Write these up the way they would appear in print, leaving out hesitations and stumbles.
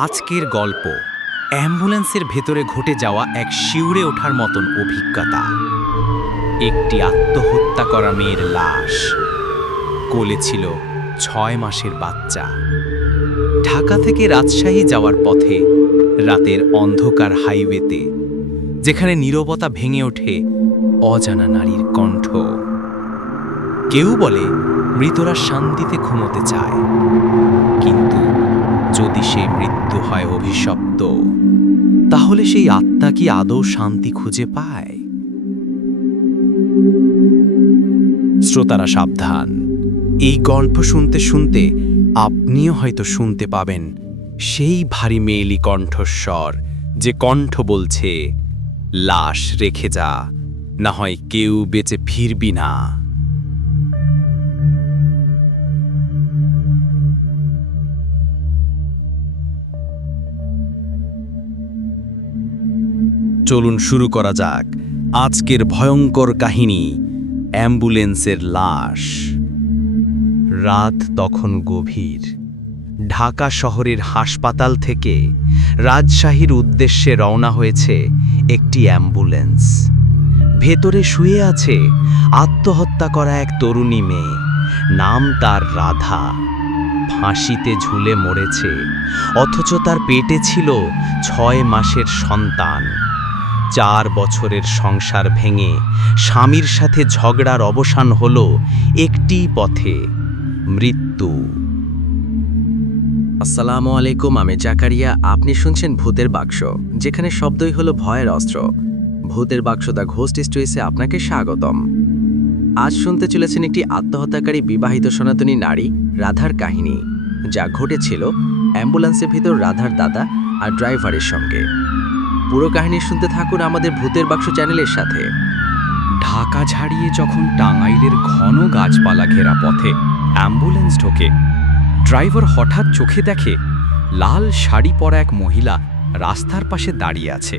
আজকের গল্প অ্যাম্বুলেন্সের ভেতরে ঘটে যাওয়া এক শিউরে ওঠার মতন অভিজ্ঞতা। একটি আত্মহত্যা করা মেয়ের লাশ, কোলে ছিল 6 মাসের বাচ্চা। ঢাকা থেকে রাজশাহী যাওয়ার পথে রাতের অন্ধকার হাইওয়েতে, যেখানে নীরবতা ভেঙে ওঠে অজানা নারীর কণ্ঠ। কেউ বলে মৃতরা শান্তিতে ঘুমোতে চায়, কিন্তু যদি সেই মৃত্যু হয় অভিশপ্ত, তাহলে সেই আত্মা কি আদৌ শান্তি খুঁজে পায়? শ্রোতারা সাবধান, এই গল্প শুনতে শুনতে আপনিও হয়তো শুনতে পাবেন সেই ভারী মেয়েলি কণ্ঠস্বর, যে কণ্ঠ বলছে, লাশ রেখে যা, না হয় কেউ বেঁচে ফিরবি না। চলুন শুরু করা যাক আজকের ভয়ঙ্কর কাহিনী, অ্যাম্বুলেন্সের লাশ। রাত তখন গভীর। ঢাকা শহরের হাসপাতাল থেকে রাজশাহীর উদ্দেশ্যে রওনা হয়েছে একটি অ্যাম্বুলেন্স। ভেতরে শুয়ে আছে আত্মহত্যা করা এক তরুণী মেয়ে, নাম তার রাধা। ফাঁসিতে ঝুলে মরেছে, অথচ তার পেটে ছিল 6 মাসের সন্তান। 4 বছরের সংসার ভেঙে স্বামীর সাথে ঝগড়ার অবসান হলো একটি পথে, মৃত্যু। আসসালামু আলাইকুম, আমি জাকারিয়া। আপনি শুনছেন ভূতের বাক্স, যেখানে শব্দই হলো ভয়ের অস্ত্র। ভূতের বাক্স দ্য ঘোস্ট স্টোরিজে আপনাকে স্বাগতম। আজ শুনতে চলেছেন একটি আত্মহত্যাকারী বিবাহিত সনাতনী নারী রাধার কাহিনী, যা ঘটেছিল অ্যাম্বুলেন্সের ভিতর রাধার দাদা আর ড্রাইভারের সঙ্গে। পুরো কাহিনী শুনতে থাকুন আমাদের ভূতের বাক্স চ্যানেলের সাথে। ঢাকা ছাড়িয়ে যখন টাঙ্গাইলের ঘন গাছপালা ঘেরা পথে অ্যাম্বুলেন্স ঢোকে, ড্রাইভার হঠাৎ চোখে দেখে লাল শাড়ি পরা এক মহিলা রাস্তার পাশে দাঁড়িয়ে আছে,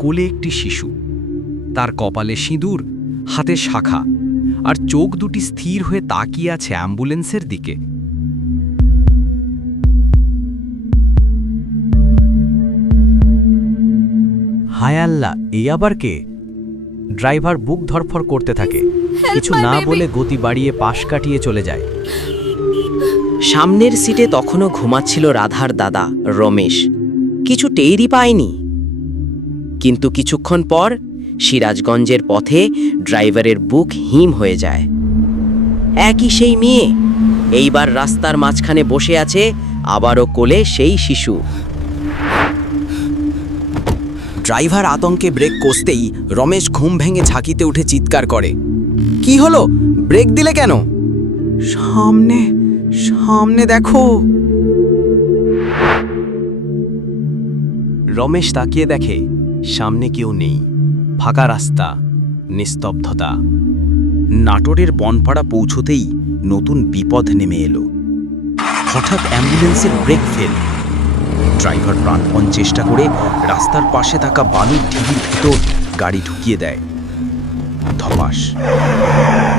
কোলে একটি শিশু। তার কপালে সিঁদুর, হাতে শাখা, আর চোখ দুটি স্থির হয়ে তাকিয়ে আছে অ্যাম্বুলেন্সের দিকে। হায় আল্লাহ, এই আবার কে? ড্রাইভার বুক ধরফর করতে থাকে, কিছু না বলে গতি বাড়িয়ে পাশ কাটিয়ে চলে যায়। সামনের সিটে তখনও ঘুমাচ্ছিল রাধার দাদা রমেশ। কিছু টেরই পায়নি। কিন্তু কিছুক্ষণ পর সিরাজগঞ্জের পথে ড্রাইভারের বুক হিম হয়ে যায়। একই সেই মেয়ে, এইবার রাস্তার মাঝখানে বসে আছে, আবারও কোলে সেই শিশু। ড্রাইভার আতঙ্কে ব্রেক কষতেই রমেশ ঘুম ভেঙে ঝাঁকিতে উঠে চিৎকার করে, কি হলো? ব্রেক দিলে কেন? সামনে সামনে দেখো। রমেশ তাকিয়ে দেখে সামনে কেউ নেই, ফাঁকা রাস্তা, নিস্তব্ধতা। নাটোরের বনপাড়া পৌঁছতেই নতুন বিপদ নেমে এলো। হঠাৎ অ্যাম্বুলেন্সের ব্রেক ফেল। ড্রাইভার প্রাণপণ চেষ্টা করে রাস্তার পাশে থাকা বালুর ঢিবির ভিতর গাড়ি ঢুকিয়ে দেয়। ধপাস,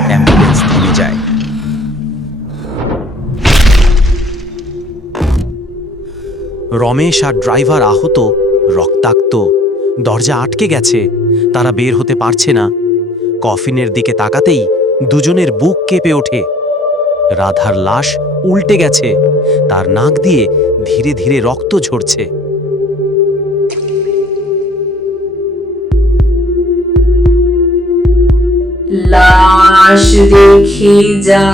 অ্যাম্বুলেন্স থেমে যায়। রমেশ আর ড্রাইভার আহত, রক্তাক্ত, দরজা আটকে গেছে, তারা বের হতে পারছে না। কফিনের দিকে তাকাতেই দুজনের বুক কেঁপে ওঠে। রাধার লাশ উল্টে গেছে, তার নাক দিয়ে ধীরে ধীরে রক্ত ঝরছে। লাশ রেখে যা,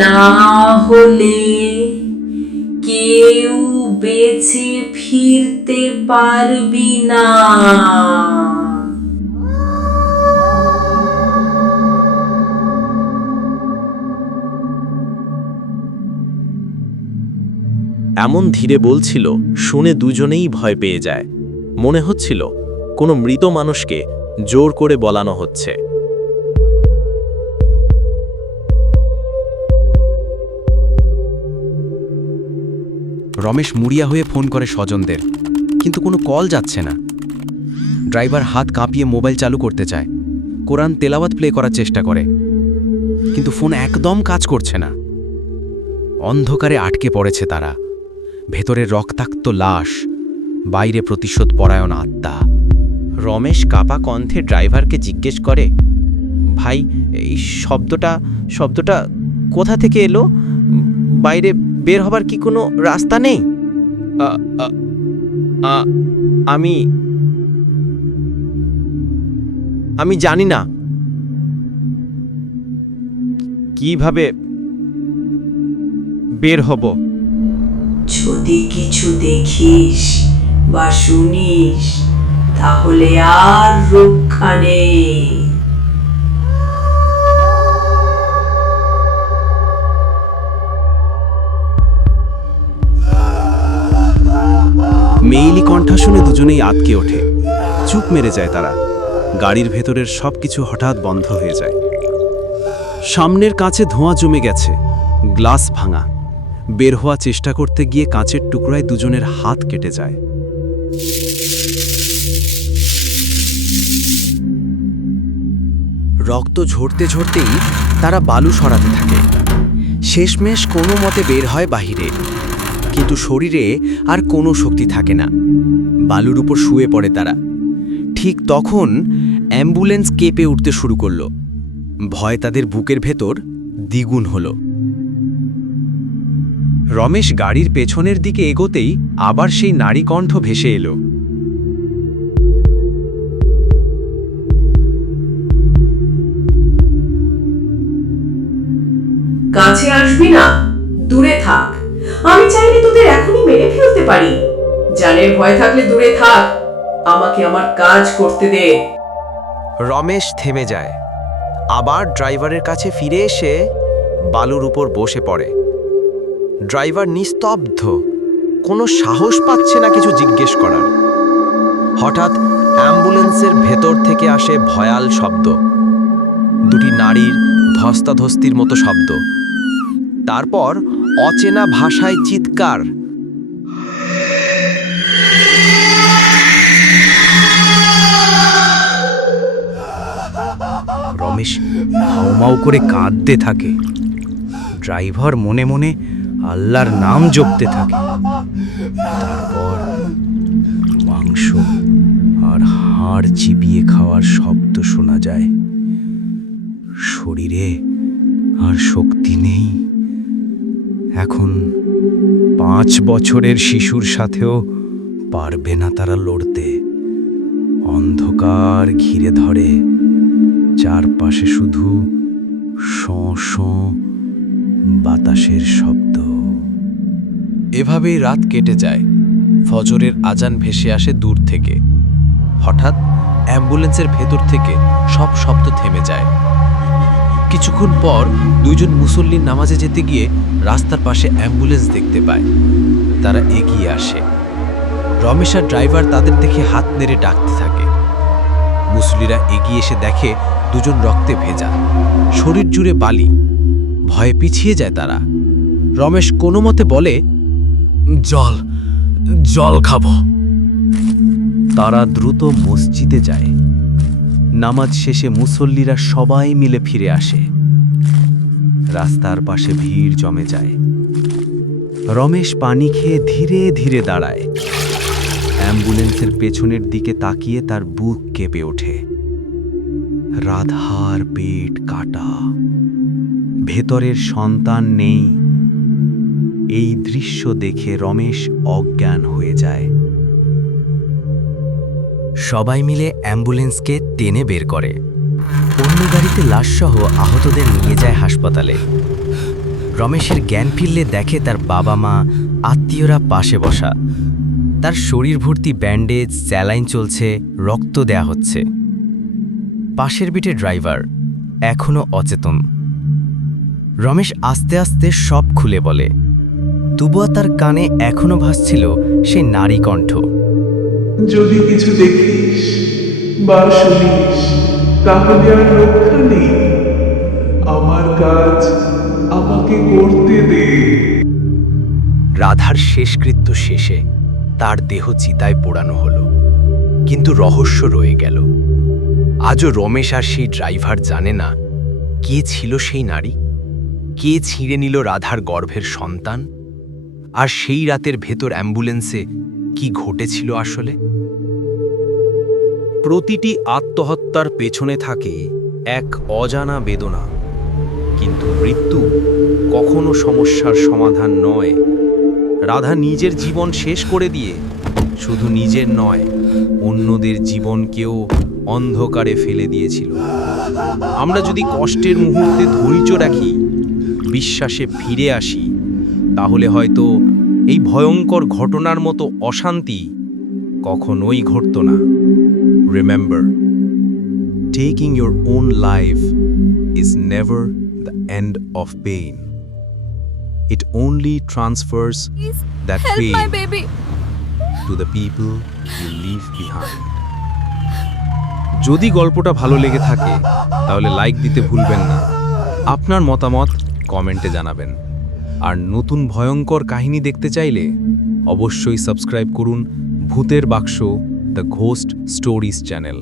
না হলে কেউ বেঁচে ফিরতে পারবি না। এমন ধীরে বলছিল, শুনে দুজনেই ভয় পেয়ে যায়। মনে হচ্ছিল কোনো মৃত মানুষকে জোর করে বলানো হচ্ছে। রমেশ মুড়িয়া হয়ে ফোন করে স্বজনদের, কিন্তু কোনো কল যাচ্ছে না। ড্রাইভার হাত কাঁপিয়ে মোবাইল চালু করতে চায়, কোরআন তেলাওয়াত প্লে করার চেষ্টা করে, কিন্তু ফোন একদম কাজ করছে না। অন্ধকারে আটকে পড়েছে তারা। ভেতরে রক্তাক্ত লাশ, বাইরে প্রতিশোধ পরায়ণ আত্মা। রমেশ কাপা কণ্ঠে ড্রাইভারকে জিজ্ঞেস করে, ভাই, এই শব্দটা কোথা থেকে এলো? বাইরে বের হবার কি কোনো রাস্তা নেই? আমি জানি না কিভাবে বের হব। যদি কিছু দেখিস বা শুনিস তাহলে আর রক্ষা নেই। মেইলি কণ্ঠা শুনে দুজনেই আতকে ওঠে। চুপ মেরে যায় তারা। গাড়ির ভেতরের সবকিছু হঠাৎ বন্ধ হয়ে যায়। সামনের কাঁচে ধোঁয়া জমে গেছে, গ্লাস ভাঙা। বের হওয়ার চেষ্টা করতে গিয়ে কাঁচের টুকরায় দুজনের হাত কেটে যায়। রক্ত ঝরতে ঝরতেই তারা বালু সরাতে থাকে। শেষমেশ কোনো মতে বের হয় বাহিরে, কিন্তু শরীরে আর কোনো শক্তি থাকে না। বালুর উপর শুয়ে পড়ে তারা। ঠিক তখন অ্যাম্বুলেন্স কেঁপে উঠতে শুরু করলো। ভয় তাদের বুকের ভেতর দ্বিগুণ হলো। রমেশ গাড়ির পেছনের দিকে এগোতেই আবার সেই নারী কণ্ঠ ভেসে এলো। কাছে আসবি না, দূরে থাক। আমি চাইলে তোদের এখনই মেরে ফেলতে পারি। জানের ভয় থাকলে দূরে থাক, আমাকে আমার কাজ করতে দে। রমেশ থেমে যায়, আবার ড্রাইভারের কাছে ফিরে এসে বালুর উপর বসে পড়ে। ড্রাইভার নিস্তব্ধ, কোনো সাহস পাচ্ছে না কিছু জিজ্ঞেস করার। হঠাৎ অ্যাম্বুলেন্সের ভেতর থেকে আসে ভয়াল শব্দ, দুটি নারীর ধস্তাধস্তির মতো শব্দ। তারপর অচেনা ভাষায় চিৎকার। রমেশ হাউমাউ করে কাঁদতে থাকে। ড্রাইভার মনে মনে আল্লাহর নাম জপতে থাকে। তারপর মাংস আর হাড় চিবিয়ে খাওয়ার শব্দ শোনা যায়। শরীরে আর শক্তি নেই। এখন 5 বছরের শিশুর সাথেও পারবে না তারা লড়তে। অন্ধকার ঘিরে ধরে, চারপাশে শুধু শোঁ শোঁ বাতাসের শব্দ। এভাবেই রাত কেটে যায়। ফজরের আজান ভেসে আসে দূর থেকে। হঠাৎ অ্যাম্বুলেন্সের ভেতর থেকে সব শব্দ থেমে যায়। কিছুক্ষণ পর দুইজন মুসল্লির নামাজে যেতে গিয়ে রাস্তার পাশে অ্যাম্বুলেন্স দেখতে পায়। তারা এগিয়ে আসে। রমেশ আর ড্রাইভার তাদের দেখে হাত নেড়ে ডাকতে থাকে। মুসল্লিরা এগিয়ে এসে দেখে দুজন রক্তে ভেজা, শরীর জুড়ে বালি। ভয়ে পিছিয়ে যায় তারা। রমেশ কোনো মতে বলে, জল খাবো। তারা দ্রুত মসজিদে যায়। নামাজ শেষে মুসল্লিরা সবাই মিলে ফিরে আসে। রাস্তার পাশে ভিড় জমে যায়। রমেশ পানি খেয়ে ধীরে ধীরে দাঁড়ায়। অ্যাম্বুলেন্সের পেছনের দিকে তাকিয়ে তার বুক কেঁপে ওঠে। রাধার পেট কাটা, ভেতরের সন্তান নেই। এই দৃশ্য দেখে রমেশ অজ্ঞান হয়ে যায়। সবাই মিলে অ্যাম্বুলেন্সকে টেনে বের করে। অন্য গাড়িতে লাশসহ আহতদের নিয়ে যায় হাসপাতালে। রমেশের জ্ঞান ফিরলে দেখে তার বাবা মা, আত্মীয়রা পাশে বসা। তার শরীর ভর্তি ব্যান্ডেজ, স্যালাইন চলছে, রক্ত দেয়া হচ্ছে। পাশের বিটে ড্রাইভার এখনও অচেতন। রমেশ আস্তে আস্তে সব খুলে বলে। তবুও তার কানে এখনও ভাসছিল সেই নারী কণ্ঠ। যদি কিছু দেখিস বা শুনিস তাহলে আর রক্ষা নেই। আমার কাজ আমাকে করতে দে। রাধার শেষকৃত্য শেষে তার দেহ চিতায় পোড়ানো হলো, কিন্তু রহস্য রয়ে গেল। আজও রমেশ আর সেই ড্রাইভার জানে না কে ছিল সেই নারী। কে ছিঁড়ে নিল রাধার গর্ভের সন্তান? আর সেই রাতের ভেতর অ্যাম্বুলেন্সে কি ঘটেছিল আসলে? প্রতিটি আত্মহত্যার পেছনে থাকে এক অজানা বেদনা, কিন্তু মৃত্যু কখনো সমস্যার সমাধান নয়। রাধা নিজের জীবন শেষ করে দিয়ে শুধু নিজের নয়, অন্যদের জীবনকেও অন্ধকারে ফেলে দিয়েছিল। আমরা যদি কষ্টের মুহূর্তে ধৈর্য রাখি, বিশ্বাসে ফিরে আসি, তাহলে হয়তো এই ভয়ঙ্কর ঘটনার মতো অশান্তি কখনোই ঘটতো না। Remember, taking your own life is never the end of pain. It only transfers that pain to the people you leave behind. যদি গল্পটা ভালো লেগে থাকে তাহলে লাইক দিতে ভুলবেন না। আপনার মতামত কমেন্টে জানাবেন। আর নতুন ভয়ঙ্কর কাহিনী দেখতে চাইলে অবশ্যই সাবস্ক্রাইব করুন ভূতের বাক্স দ্য ঘোস্ট স্টোরিজ চ্যানেল।